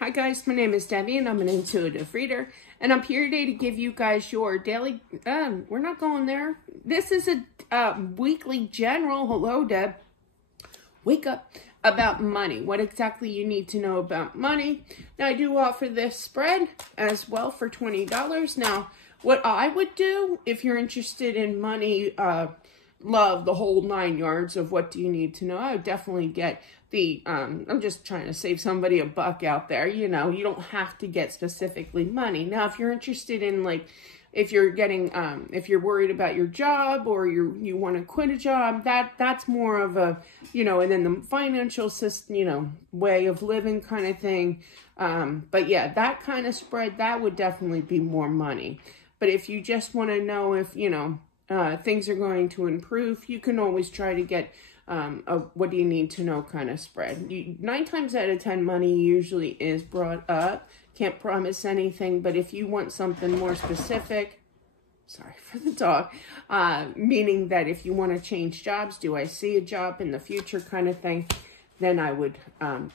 Hi guys, my name is Debbie and I'm an intuitive reader, and I'm here today to give you guys your daily, we're not going there. This is a weekly general, hello Deb, wake up, about money, what exactly you need to know about money. Now I do offer this spread as well for $20. Now what I would do if you're interested in money, love, the whole 9 yards of what do you need to know, I would definitely get the, I'm just trying to save somebody a buck out there, you know, you don't have to get specifically money. Now, if you're interested in, like, if you're getting, if you're worried about your job or you want to quit a job, that's more of a, you know, and then the financial system, you know, way of living kind of thing. But yeah, that kind of spread, that would definitely be more money. But if you just want to know if, you know, things are going to improve, you can always try to get what do you need to know kind of spread. 9 times out of 10, money usually is brought up. Can't promise anything, but if you want something more specific, sorry for the dog, meaning that if you want to change jobs, do I see a job in the future kind of thing, then I would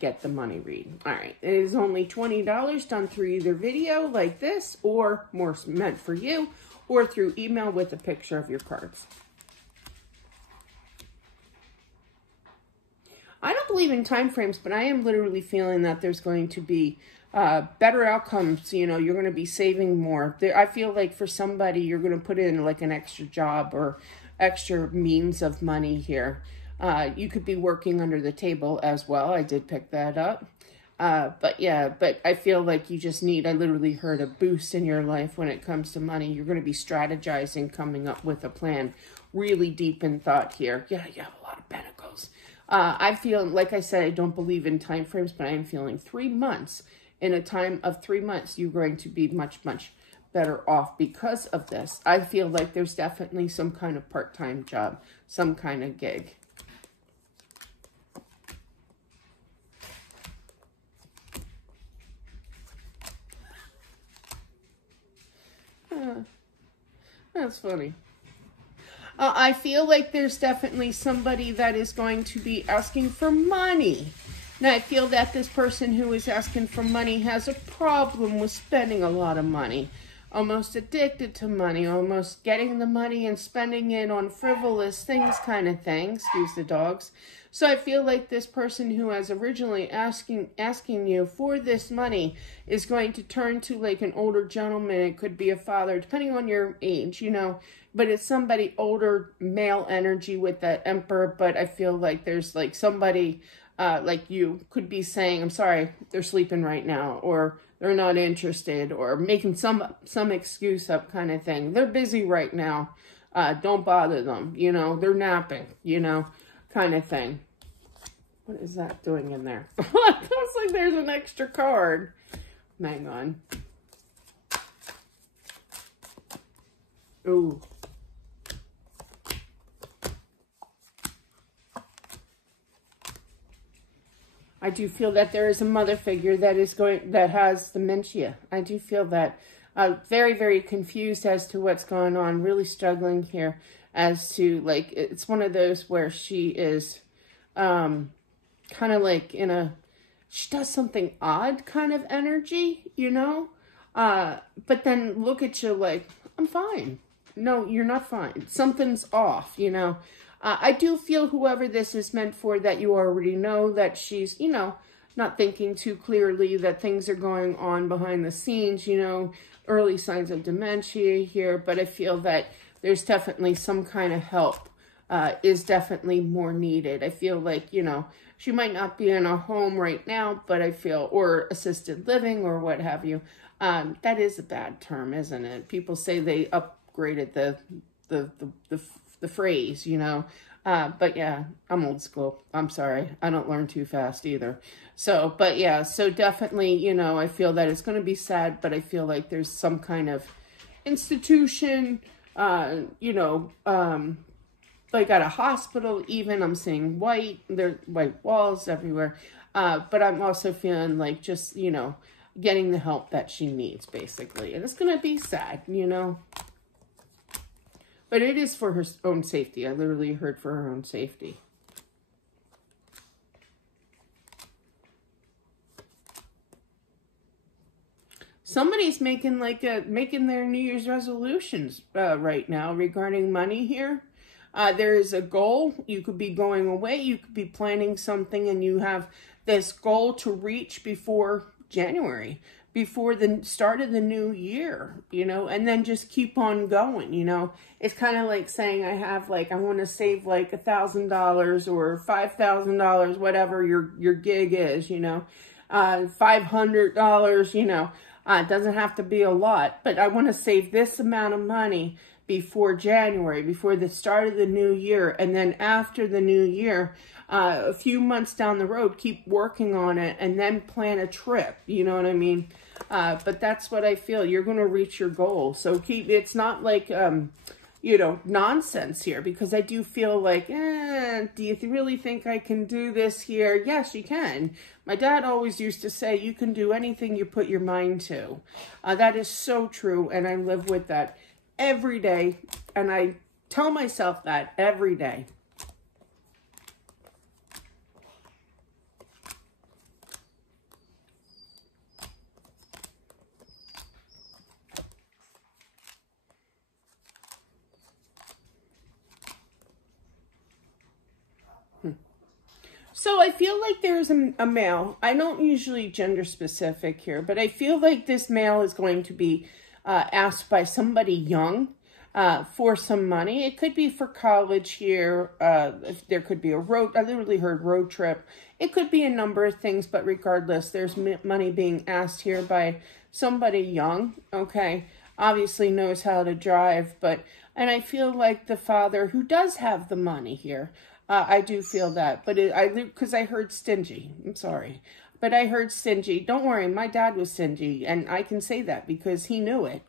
get the money read. All right, it is only $20 done through either video like this, or more meant for you, or through email with a picture of your cards. I don't believe in time frames, but I am literally feeling that there's going to be better outcomes. You know, you're going to be saving more. I feel like for somebody, you're going to put in like an extra job or extra means of money here. You could be working under the table as well. I did pick that up. But yeah, but I feel like you just need, I literally heard a boost in your life when it comes to money. You're going to be strategizing, coming up with a plan, really deep in thought here. Yeah, you have a lot of pentacles. I feel, like I said, I don't believe in time frames, but I am feeling 3 months. In a time of 3 months, you're going to be much, much better off because of this. I feel like there's definitely some kind of part-time job, some kind of gig. That's funny. I feel like there's definitely somebody that is going to be asking for money. Now, I feel that this person who is asking for money has a problem with spending a lot of money. Almost addicted to money, almost getting the money and spending it on frivolous things kind of thing. Excuse the dogs. So I feel like this person who has originally asking you for this money is going to turn to like an older gentleman. It could be a father, depending on your age, you know. But it's somebody older, male energy with that emperor. But I feel like there's like somebody like you could be saying, I'm sorry, they're sleeping right now, or they're not interested, or making some excuse up kind of thing. They're busy right now. Don't bother them. You know, they're napping, you know, kind of thing. What is that doing in there? It looks like there's an extra card. Hang on. Ooh. I do feel that there is a mother figure that has dementia. I do feel that. Very, very confused as to what's going on. Really struggling here as to, like, it's one of those where she is kind of like she does something odd kind of energy, you know? But then look at you like, I'm fine. No, you're not fine. Something's off, you know? I do feel whoever this is meant for, that you already know that she's, you know, not thinking too clearly, that things are going on behind the scenes, you know, early signs of dementia here. But I feel that there's definitely some kind of help is definitely more needed. I feel like, you know, she might not be in a home right now, but I feel, or assisted living or what have you. That is a bad term, isn't it? People say they upgraded the phrase, you know, but yeah, I'm old school. I'm sorry. I don't learn too fast either. So, but yeah, so definitely, you know, I feel that it's going to be sad, but I feel like there's some kind of institution, you know, like at a hospital even, I'm seeing there's white walls everywhere. But I'm also feeling like just, you know, getting the help that she needs, basically. And it's going to be sad, you know. But it is for her own safety. I literally heard for her own safety. somebody's making making their New Year's resolutions right now regarding money here. There is a goal. You could be going away. You could be planning something, and you have this goal to reach before January, before the start of the new year, you know, and then just keep on going, you know. It's kind of like saying I want to save like $1,000 or $5,000, whatever your gig is, you know, $500, you know. It doesn't have to be a lot, but I want to save this amount of money before January, before the start of the new year. And then after the new year, a few months down the road, keep working on it and then plan a trip. You know what I mean? But that's what I feel. You're going to reach your goal. So it's not like, you know, nonsense here, because I do feel like, do you really think I can do this here? Yes, you can. My dad always used to say, you can do anything you put your mind to. That is so true, and I live with that every day, and I tell myself that every day. So I feel like there's a male. I don't usually gender specific here, but I feel like this male is going to be asked by somebody young for some money. It could be for college here. There could be I literally heard road trip. It could be a number of things, but regardless, there's money being asked here by somebody young, okay? Obviously knows how to drive, and I feel like the father who does have the money here, I do feel that, but because I heard stingy. I'm sorry, but I heard stingy. Don't worry, my dad was stingy, and I can say that because he knew it.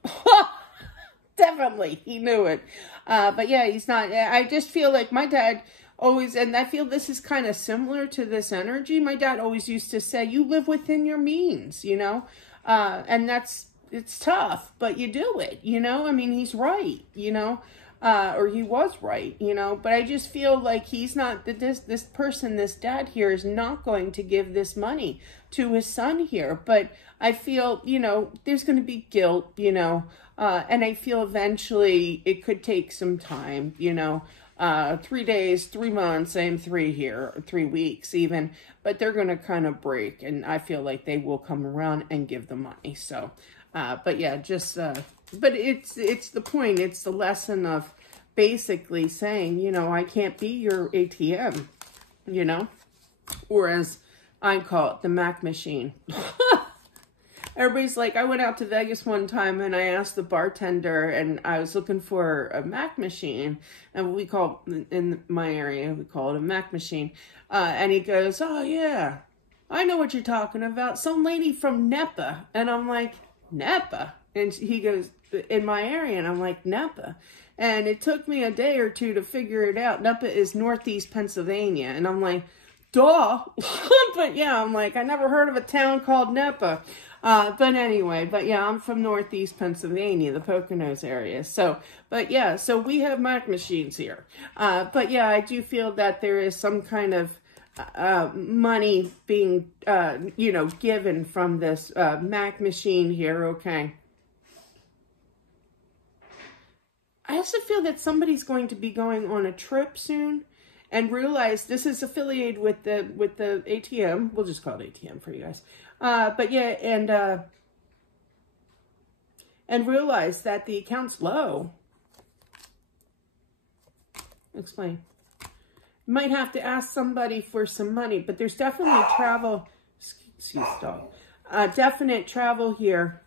Definitely, he knew it. But yeah, he's not. I just feel like my dad always, and I feel this is kind of similar to this energy. My dad always used to say, "You live within your means," you know, and it's tough, but you do it. You know, I mean, he's right. You know. Or he was right, you know, but I just feel like he's not, this dad here is not going to give this money to his son here, but I feel, you know, there's going to be guilt, you know, and I feel eventually it could take some time, you know, 3 days, 3 months, I'm 3 here, 3 weeks even, but they're going to kind of break, and I feel like they will come around and give the money, so, but yeah, just, but it's the point, it's the lesson of basically saying, you know, I can't be your ATM, you know, or as I call it, the Mac machine. Everybody's like, I went out to Vegas one time and I asked the bartender, and I was looking for a Mac machine, and we call, in my area, we call it a Mac machine, and he goes, oh yeah, I know what you're talking about, some lady from Napa, and I'm like, Napa? And he goes, in my area, and I'm like, Napa. And it took me a day or two to figure it out. Napa is Northeast Pennsylvania. And I'm like, duh. But yeah, I'm like, I never heard of a town called Napa. But anyway, but yeah, I'm from Northeast Pennsylvania, the Poconos area. So, but yeah, so we have Mac machines here. But yeah, I do feel that there is some kind of money being, you know, given from this Mac machine here, okay? I also feel that somebody's going to be going on a trip soon and realize this is affiliated with the ATM. We'll just call it ATM for you guys. But yeah, and realize that the account's low. Explain. Might have to ask somebody for some money, but there's definitely travel, excuse dog, definite travel here.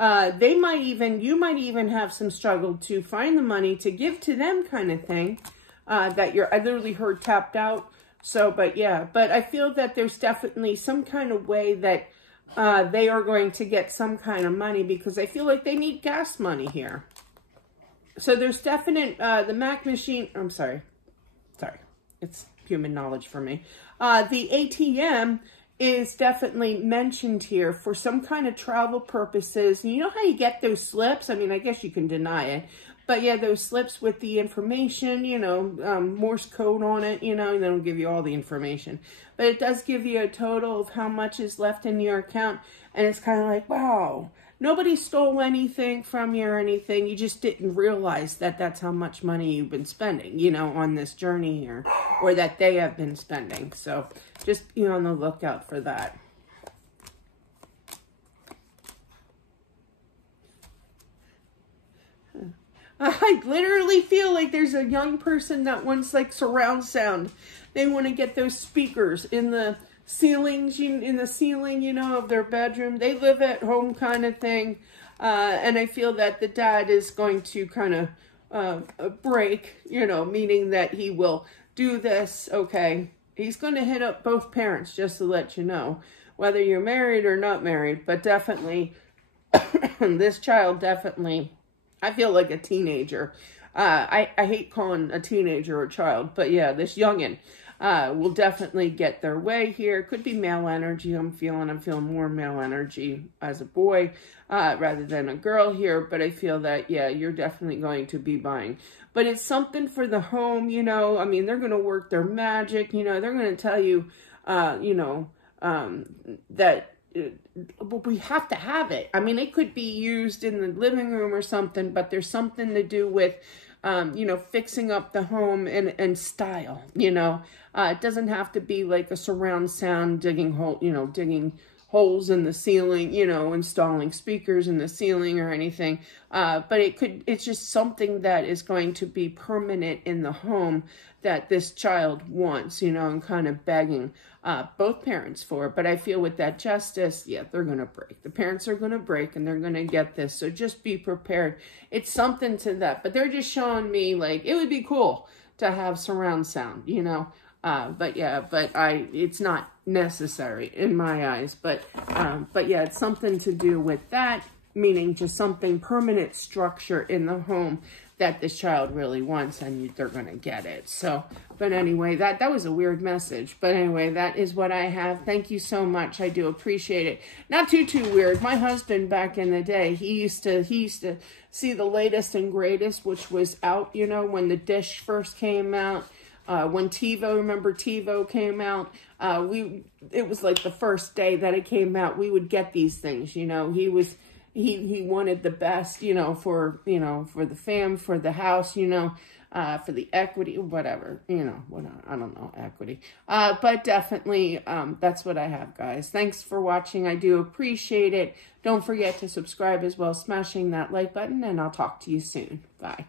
You might even have some struggle to find the money to give to them, kind of thing, I literally heard tapped out. So, but yeah, but I feel that there's definitely some kind of way that, they are going to get some kind of money, because I feel like they need gas money here. So there's definite, the Mac machine, I'm sorry, it's human knowledge for me. The ATM is definitely mentioned here for some kind of travel purposes. And you know how you get those slips? I mean, I guess you can deny it. But yeah, those slips with the information, you know, Morse code on it, you know, they don't give you all the information. But it does give you a total of how much is left in your account. And it's kind of like, wow. nobody stole anything from you or anything. You just didn't realize that that's how much money you've been spending, you know, on this journey here, or that they have been spending. So just be on the lookout for that. I literally feel like there's a young person that wants like surround sound. They want to get those speakers in the ceilings, in the ceiling, you know, of their bedroom. They live at home kind of thing. And I feel that the dad is going to kind of break, you know, meaning that he will do this. Okay. He's going to hit up both parents, just to let you know, whether you're married or not married, but definitely this child definitely, I feel like a teenager. I hate calling a teenager a child, but yeah, this youngin' will definitely get their way here. Could be male energy. I'm feeling more male energy as a boy rather than a girl here, but I feel that, yeah, you're definitely going to be buying. But it's something for the home, you know. I mean, they're going to work their magic, you know. They're going to tell you, you know, that we have to have it. I mean, it could be used in the living room or something, but there's something to do with, you know, fixing up the home and style, you know. It doesn't have to be like a surround sound, digging holes in the ceiling, you know, installing speakers in the ceiling or anything. But it's just something that is going to be permanent in the home that this child wants, you know, and kind of begging both parents for. But I feel with that justice, yeah, they're going to break. The parents are going to break and they're going to get this. So just be prepared. It's something to that. But they're just showing me like it would be cool to have surround sound, you know. But yeah, it's not necessary in my eyes. But yeah, it's something to do with that, meaning just something permanent structure in the home that this child really wants, and they're going to get it. So, but anyway, that was a weird message. But anyway, that is what I have. Thank you so much. I do appreciate it. Not too weird. My husband back in the day, he used to see the latest and greatest, which was out, you know, when the dish first came out. When TiVo, remember TiVo came out, it was like the first day that it came out, we would get these things, you know. He wanted the best, you know, for the fam, for the house, you know, for the equity, whatever, you know, I don't know, equity. But definitely, that's what I have, guys. Thanks for watching. I do appreciate it. Don't forget to subscribe as well, smashing that like button, and I'll talk to you soon. Bye.